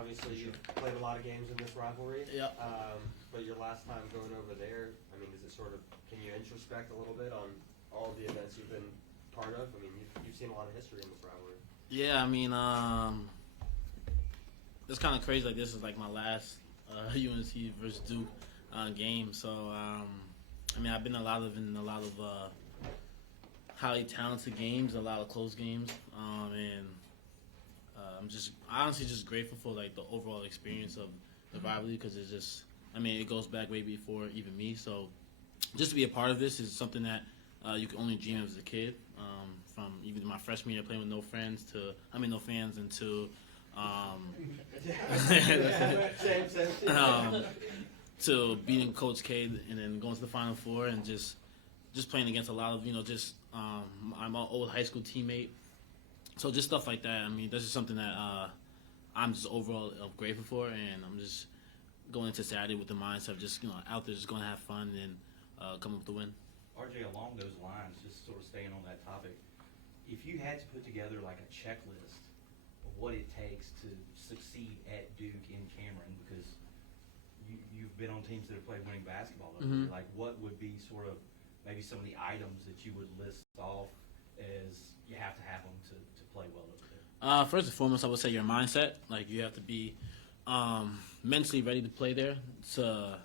obviously you've played a lot of games in this rivalry. Yeah. But your last time going over there, I mean, is it sort of, can you introspect a little bit on all the events you've been part of? I mean, you've seen a lot of history in this rivalry. Yeah, I mean, it's kind of crazy. Like, this is like my last UNC versus Duke game. So, I mean, I've been in a lot of highly talented games, a lot of close games, and I'm just honestly just grateful for like the overall experience of the rivalry, because it's just, I mean, it goes back way before even me. So, just to be a part of this is something that you can only dream of as a kid. From even my freshman year playing with no fans until to beating Coach K and then going to the Final Four and just playing against a lot of, I'm an old high school teammate. So just stuff like that. I mean, that's just something that I'm just overall grateful for, and I'm just going into Saturday with the mindset of just, out there just going to have fun and come up with the win. RJ, along those lines, just sort of staying on that topic, if you had to put together like a checklist of what it takes to succeed at Duke in Cameron, because you've been on teams that have played winning basketball, like what would be sort of maybe some of the items that you would list off as you have to have them to play well over there? First and foremost, I would say your mindset. Like, you have to be mentally ready to play there. It's a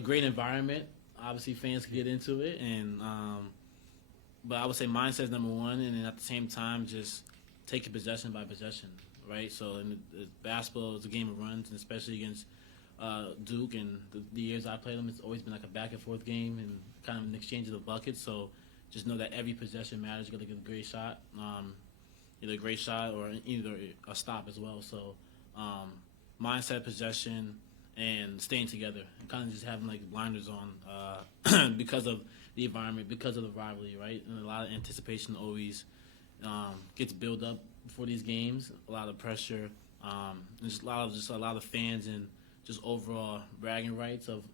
great environment. Obviously, fans can get into it, and but I would say mindset is number one, and then at the same time, just take it possession by possession, right? So, in basketball is a game of runs, and especially against Duke and the years I played them, it's always been like a back and forth game and kind of an exchange of the buckets. So, just know that every possession matters. You got to get a great shot, either a great shot or either a stop as well. So, mindset, possession, and staying together, and kind of just having like blinders on because of the environment, because of the rivalry, right? And a lot of anticipation always gets built up before these games. A lot of pressure, and just a lot of fans, and just overall bragging rights of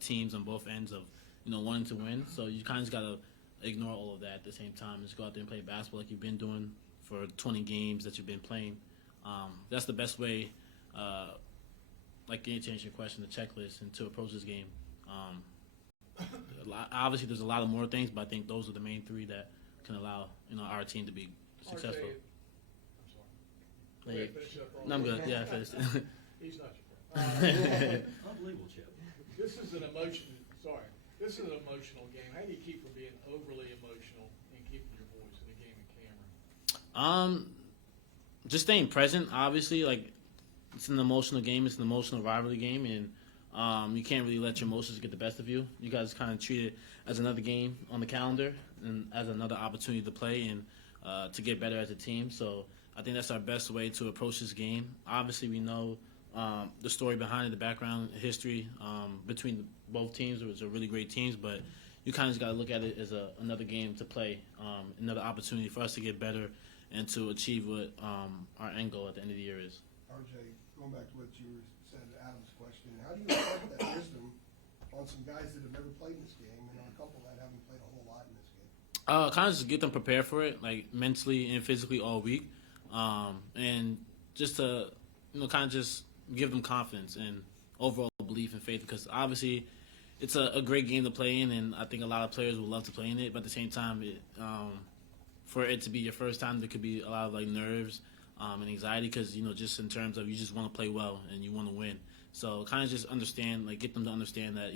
teams on both ends of wanting to win. So you kind of just gotta ignore all of that at the same time. Just go out there and play basketball like you've been doing for 20 games that you've been playing. That's the best way. Like, to answer your question, the checklist, and to approach this game. Obviously, there's a lot of more things, but I think those are the main three that can allow our team to be successful. RJ, I'm sorry. No, I'm good. Yeah, I finished. He's not your friend. Unbelievable, Chip. This is an This is an emotional game. How do you keep from being overly emotional and keeping your voice in a game in Cameron? Just staying present. Obviously, like, it's an emotional game. It's an emotional rivalry game, and you can't really let your emotions get the best of you. You guys kind of treat it as another game on the calendar and as another opportunity to play and to get better as a team. So I think that's our best way to approach this game. Obviously, we know the story behind it, the background history between both teams. It was a really great teams, but you kind of just got to look at it as another game to play, another opportunity for us to get better and to achieve what our end goal at the end of the year is. RJ, going back to what you said, Adam's question, how do you impart that wisdom on some guys that have never played in this game and on a couple that haven't played a whole lot in this game? Kind of just get them prepared for it, like mentally and physically all week, and just to kind of just give them confidence and overall belief and faith, because obviously it's a great game to play in, and I think a lot of players would love to play in it, but at the same time, for it to be your first time, there could be a lot of like nerves and anxiety, because just in terms of you just want to play well and you want to win. So kind of just understand, like, get them to understand that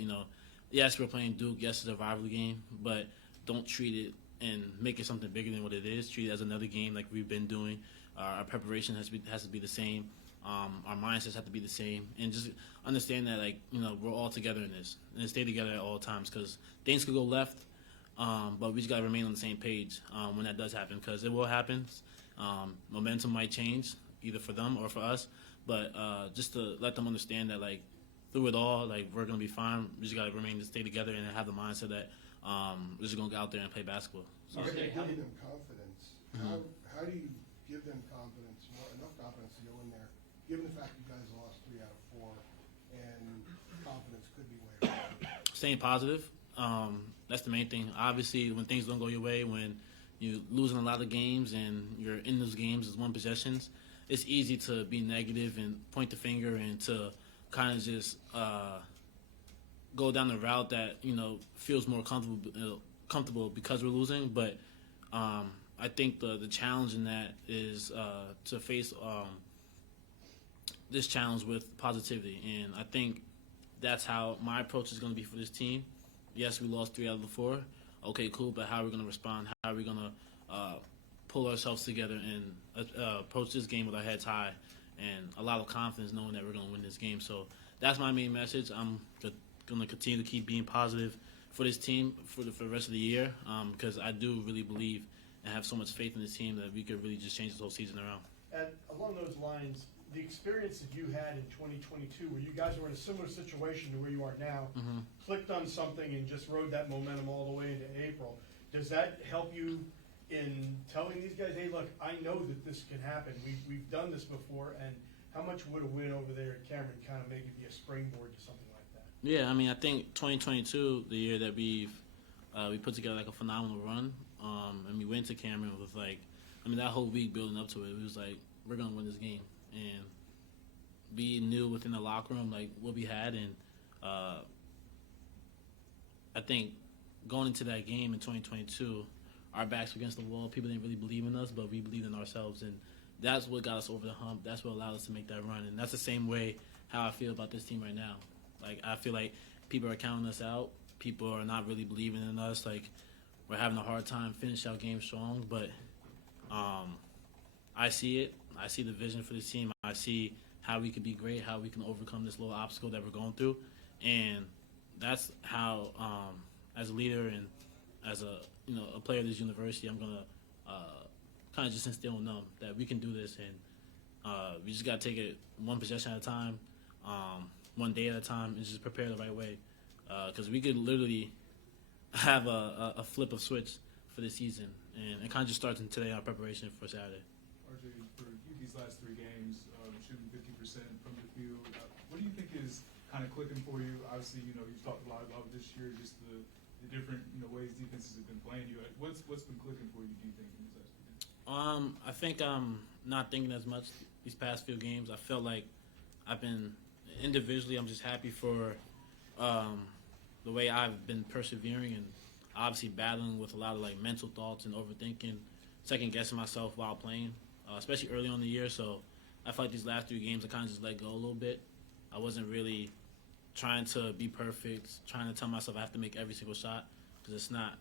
yes, we're playing Duke, yes, it's a rivalry game, but don't treat it and make it something bigger than what it is. Treat it as another game like we've been doing. Our preparation has to be the same. Our mindsets have to be the same, and just understand that we're all together in this, and stay together at all times, because things could go left, but we just got to remain on the same page when that does happen, because it will happen. Momentum might change either for them or for us, but just to let them understand that through it all, we're gonna be fine. We just got to remain to stay together and have the mindset that we're just gonna go out there and play basketball. So you're giving them confidence. How do you give them confidence, enough confidence to go in there, given the fact you guys lost 3 out of 4, and confidence could be way off? Staying positive. That's the main thing. Obviously, when things don't go your way, when you're losing a lot of games and you're in those games as one possessions, it's easy to be negative and point the finger and to kind of just go down the route that feels more comfortable because we're losing. But I think the challenge in that is to face this challenge with positivity, and I think that's how my approach is going to be for this team. Yes, we lost 3 out of the 4. Okay, cool, but how are we going to respond? How are we going to pull ourselves together and approach this game with our heads high and a lot of confidence knowing that we're going to win this game? So that's my main message. I'm going to continue to keep being positive for this team for the rest of the year because I do really believe and have so much faith in this team that we could really just change this whole season around. And along those lines, the experience that you had in 2022, where you guys were in a similar situation to where you are now, clicked on something and just rode that momentum all the way into April, does that help you in telling these guys, hey, look, I know that this can happen. We've done this before, and how much would a win over there at Cameron kind of maybe be a springboard to something like that? Yeah, I mean, I think 2022, the year that we put together like a phenomenal run, and we went to Cameron with that whole week building up to it, it was like, we're going to win this game. And we knew within the locker room like what we had, and I think going into that game in 2022, our backs were against the wall. People didn't really believe in us, but we believed in ourselves, and that's what got us over the hump. That's what allowed us to make that run, and that's the same way how I feel about this team right now. Like, I feel like people are counting us out. People are not really believing in us. Like, we're having a hard time finishing our game strong, but I see it. I see the vision for this team. I see how we can be great, how we can overcome this little obstacle that we're going through, and that's how, as a leader and as a player of this university, I'm gonna kind of just instill in them that we can do this, and we just gotta take it one possession at a time, one day at a time, and just prepare the right way, because we could literally have a flip of switch for this season, and it kind of just starts in today, our preparation for Saturday. RJ, for you these last 3 games, shooting 50% from the field, what do you think is kind of clicking for you? Obviously, you've talked a lot about this year, just the different ways defenses have been playing you. What's been clicking for you, do you think, in these last 3 games? I think I'm not thinking as much these past few games. I felt like I've been individually. I'm just happy for the way I've been persevering and obviously battling with a lot of mental thoughts and overthinking, second guessing myself while playing, especially early on in the year. So I felt like these last 3 games I kind of just let go a little bit. I wasn't really trying to be perfect, trying to tell myself I have to make every single shot because it's not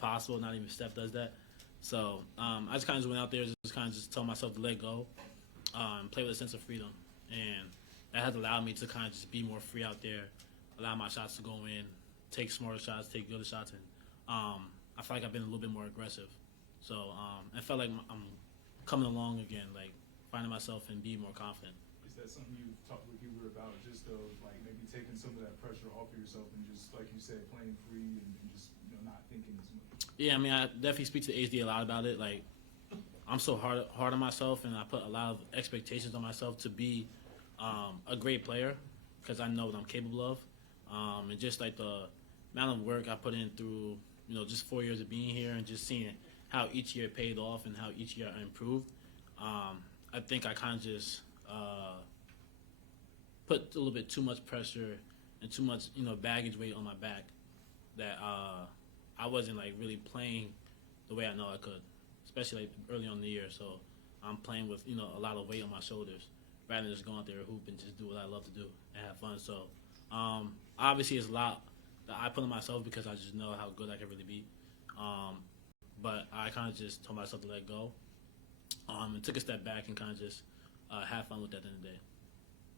possible. Not even Steph does that. So I just kind of went out there, just kind of just tell myself to let go, and play with a sense of freedom, and that has allowed me to kind of just be more free out there, allow my shots to go in, take smarter shots, take good shots, and I feel like I've been a little bit more aggressive. So I felt like I'm coming along again, finding myself and being more confident. Is that something you've talked with Huber about, just maybe taking some of that pressure off of yourself and just, like you said, playing free and just not thinking as much? Yeah, I mean, I definitely speak to the HD a lot about it. I'm so hard on myself, and I put a lot of expectations on myself to be a great player because I know what I'm capable of. And just the amount of work I put in through, just 4 years of being here and just seeing how each year paid off and how each year I improved, I think I kind of just put a little bit too much pressure and too much, baggage weight on my back that I wasn't really playing the way I know I could, especially early on in the year. So I'm playing with a lot of weight on my shoulders rather than just going out there and hoop and just do what I love to do and have fun. So obviously it's a lot that I put on myself because I just know how good I can really be. But I kind of just told myself to let go and took a step back and kind of just have fun with that at the end of the day.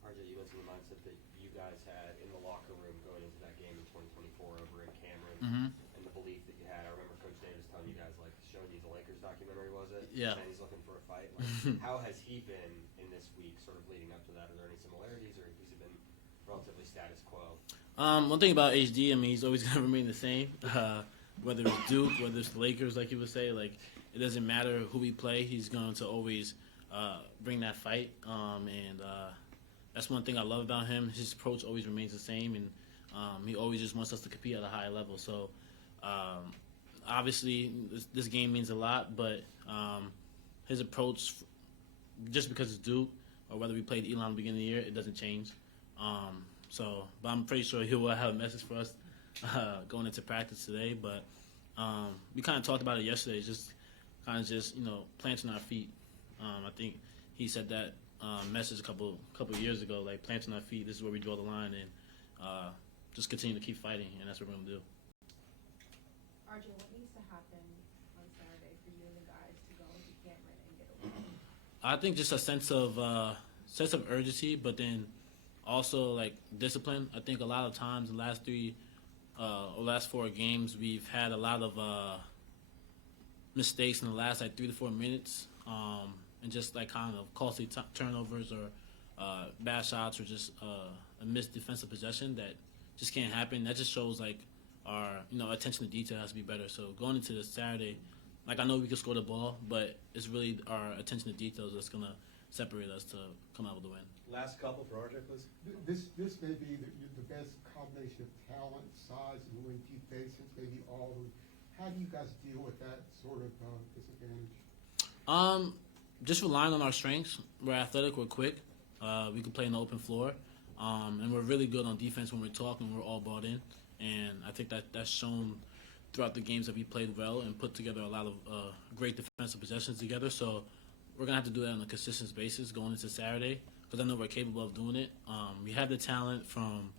RJ, you mentioned the mindset that you guys had in the locker room going into that game in 2024 over in Cameron, and the belief that you had. I remember Coach Davis telling you guys, showing you the Lakers documentary, was it? Yeah. And he's looking for a fight. How has he been in this week, sort of leading up to that? Are there any similarities, or has he been relatively status quo? One thing about HD, I mean, he's always going to remain the same. Whether it's Duke, whether it's the Lakers, like you would say, it doesn't matter who we play. He's going to always bring that fight, and that's one thing I love about him. His approach always remains the same, and he always just wants us to compete at a high level. So obviously this game means a lot, but his approach just because it's Duke or whether we played Elon at the beginning of the year, it doesn't change. But I'm pretty sure he will have a message for us going into practice today. But we kind of talked about it yesterday, just kind of planting our feet. I think he said that message a couple of years ago, like planting our feet. This is where we draw the line, and just continue to keep fighting, and that's what we're going to do. RJ, what needs to happen on Saturday for you and the guys to go into Cameron and get a win? I think just a sense of urgency, but then also like discipline. I think a lot of times the last 4 games we've had a lot of mistakes in the last like 3 to 4 minutes, and just like kind of costly turnovers or bad shots or just a missed defensive possession that just can't happen. That just shows like our attention to detail has to be better. So going into this Saturday, like I know we can score the ball, but it's really our attention to details that's gonna separate us to come out with the win. Last couple for RJ, please. This may be the best combination of talent, size, and win few faces, maybe all of them. How do you guys deal with that sort of disadvantage? Just relying on our strengths. We're athletic, we're quick, we can play in the open floor, and we're really good on defense when we're talking. We're all bought in, and I think that's shown throughout the games that we played well and put together a lot of great defensive possessions together. So we're gonna have to do that on a consistent basis going into Saturday, because I know we're capable of doing it. We have the talent from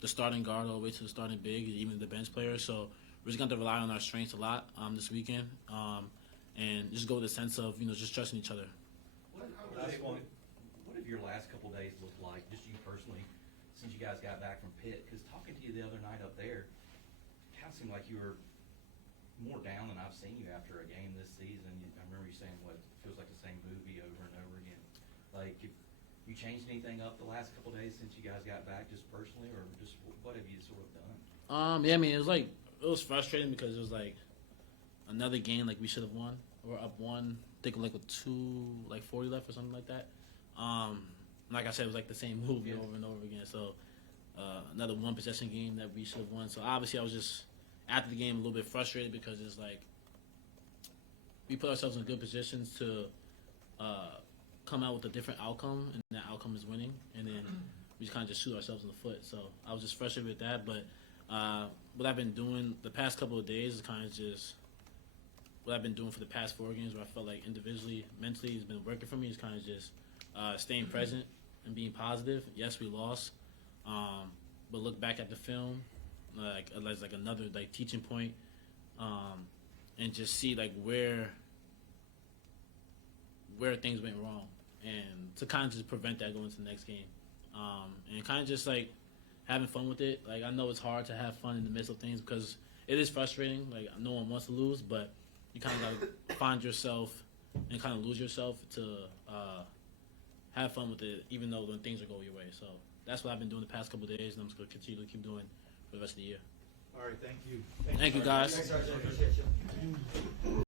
the starting guard all the way to the starting big, even the bench players. So we're just going to rely on our strengths a lot this weekend, and just go with a sense of just trusting each other. Last one. What have your last couple days looked like, just you personally, since you guys got back from Pitt? Because talking to you the other night up there, it kind of seemed like you were more down than I've seen you after a game this season. I remember you saying, what, it feels like the same movie over and over again. Like, if you changed anything up the last couple days since you guys got back, just personally, or just what have you sort of done? Yeah, I mean, it was frustrating because it was like another game like we should have won. We're up 1, I think like with 40 left or something like that. Like I said, it was like the same movie over and over again. So another 1 possession game that we should have won. So obviously I was just after the game a little bit frustrated because it's like we put ourselves in good positions to come out with a different outcome, and that outcome is winning, and then we just kind of just shoot ourselves in the foot. So I was just frustrated with that, but what I've been doing the past couple of days is kind of just what I've been doing for the past 4 games, where I felt like individually, mentally, it's been working for me. Is kind of just staying present and being positive. Yes, we lost, but look back at the film as like another like teaching point, and just see like where things went wrong, and to kind of just prevent that going into the next game, and kind of just like having fun with it. Like I know it's hard to have fun in the midst of things because it is frustrating. Like no one wants to lose, but you kind of gotta find yourself and kind of lose yourself to have fun with it, even though when things are going your way. So that's what I've been doing the past couple of days, and I'm just gonna continue to keep doing for the rest of the year. All right, thank you. Thank you, guys. Thanks, RJ. Appreciate you.